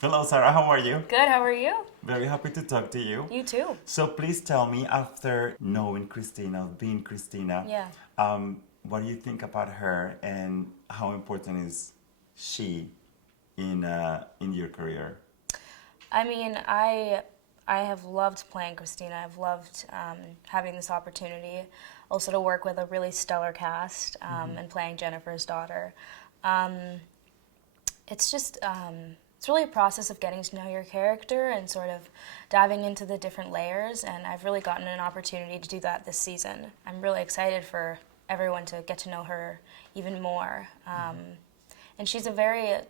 Hello, Sarah. How are you? Good, how are you? Very happy to talk to you. You too. So please tell me, after knowing Christina, being Christina, Yeah. what do you think about her and how important is she in your career? I mean, I have loved playing Christina. I've loved having this opportunity also to work with a really stellar cast and playing Jennifer's daughter. Um, it's just, it's really a process of getting to know your character and sort of diving into the different layers, and I've really gotten an opportunity to do that this season. I'm really excited for everyone to get to know her even more. And she's a very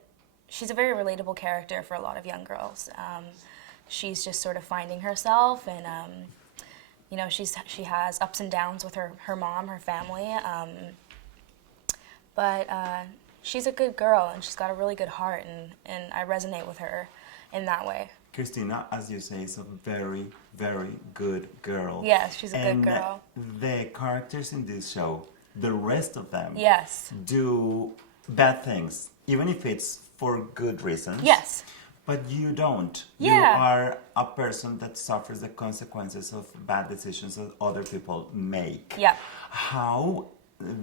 relatable character for a lot of young girls. She's just sort of finding herself, and she has ups and downs with her mom, her family, but she's a good girl, and she's got a really good heart, and I resonate with her in that way. Christina, as you say, is a very, very good girl. Yes, she's a And good girl. the characters in this show, the rest of them, Yes. do bad things, even if it's for good reasons. Yes. But you don't. Yeah. You are a person that suffers the consequences of bad decisions that other people make. Yeah. How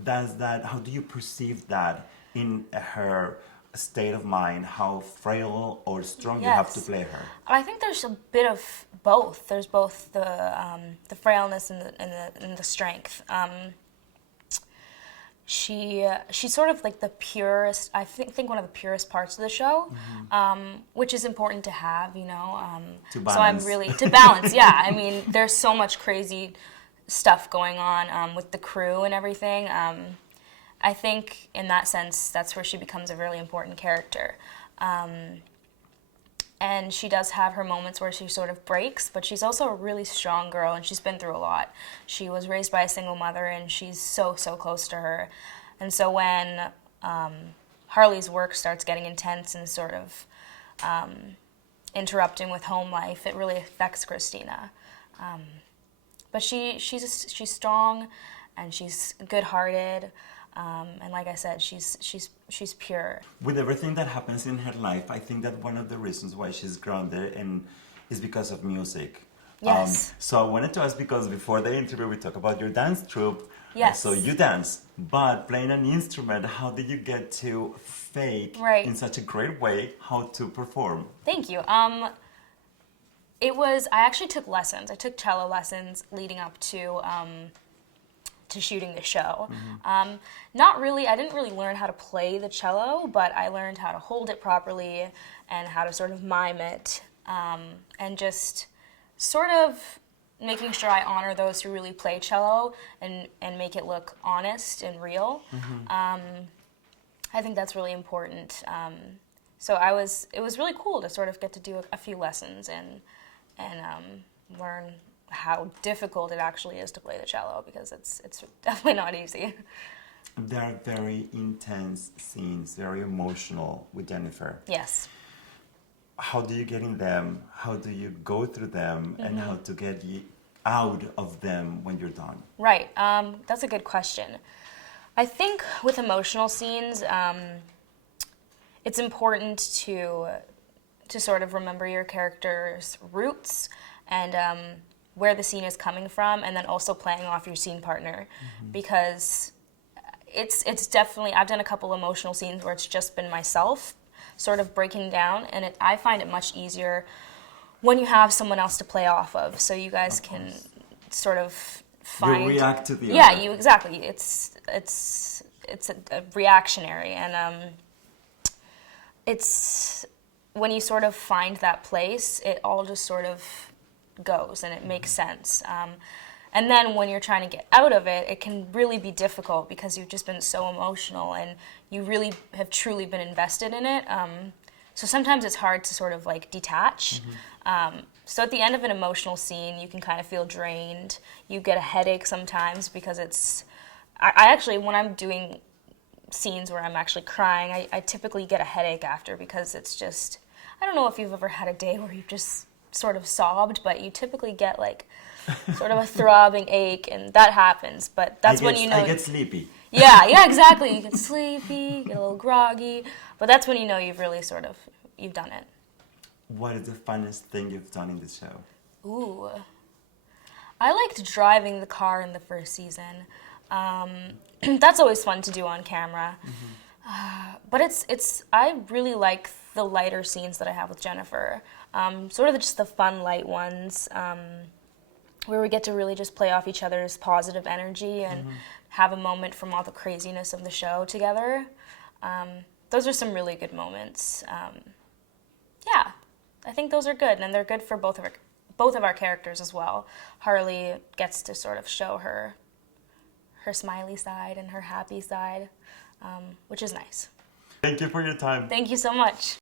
how do you perceive that in her state of mind? How frail or strong you have to Yes. play her? I think there's a bit of both. There's both the frailness and the strength. She's sort of like the purest. I think one of the purest parts of the show, which is important to have, To So I'm balance. really to balance. Yeah, I mean, there's so much crazy stuff going on with the crew and everything. I think in that sense, that's where she becomes a really important character. And she does have her moments where she sort of breaks, but she's also a really strong girl, and she's been through a lot. She was raised by a single mother, and she's so close to her. And so when Harley's work starts getting intense and sort of interrupting with home life, it really affects Christina. But she's strong, and she's good-hearted. And like I said, she's pure. With everything that happens in her life, I think that one of the reasons why she's grounded and is because of music. Yes. So I wanted to ask, because before the interview we talked about your dance troupe. Yes. So you dance, but playing an instrument, how did you get to fake Right. in such a great way how to perform? Thank you. I actually took lessons. I took cello lessons leading up to shooting the show. Not really, I didn't really learn how to play the cello, but I learned how to hold it properly and how to sort of mime it, and just sort of making sure I honor those who really play cello and make it look honest and real. I think that's really important. So it was really cool to sort of get to do a few lessons and learn how difficult it actually is to play the cello, because it's definitely not easy. There are very intense scenes, very emotional with Jennifer. Yes. How do you get in them? How do you go through them? And how to get you out of them when you're done? Right. That's a good question. I think with emotional scenes, it's important to sort of remember your character's roots and where the scene is coming from, and then also playing off your scene partner, because it's definitely, I've done a couple emotional scenes where it's just been myself sort of breaking down, and I find it much easier when you have someone else to play off of, so you guys can sort of find... You react to the Yeah, other. exactly. It's a reactionary, and it's when you sort of find that place, it all just sort of goes and it makes sense. And then when you're trying to get out of it, it can really be difficult because you've just been so emotional and you really have truly been invested in it. So sometimes it's hard to sort of like detach. So at the end of an emotional scene, you can kind of feel drained. You get a headache sometimes because I actually, when I'm doing scenes where I'm actually crying, I typically get a headache after, because it's just, I don't know if you've ever had a day where you've just sort of sobbed, but you typically get like sort of a throbbing ache, and that happens. But that's when you know. I get sleepy. Yeah, exactly. You get sleepy, you get a little groggy, but that's when you know you've really you've done it. what is the funnest thing you've done in the show? Ooh. I liked driving the car in the first season. That's always fun to do on camera. But I really like the lighter scenes that I have with Jennifer. Sort of just the fun, light ones, where we get to really just play off each other's positive energy and have a moment from all the craziness of the show together. Those are some really good moments. Yeah, I think those are good, and they're good for both of our characters as well. Harley gets to sort of show her smiley side and her happy side, which is nice. Thank you for your time. Thank you so much.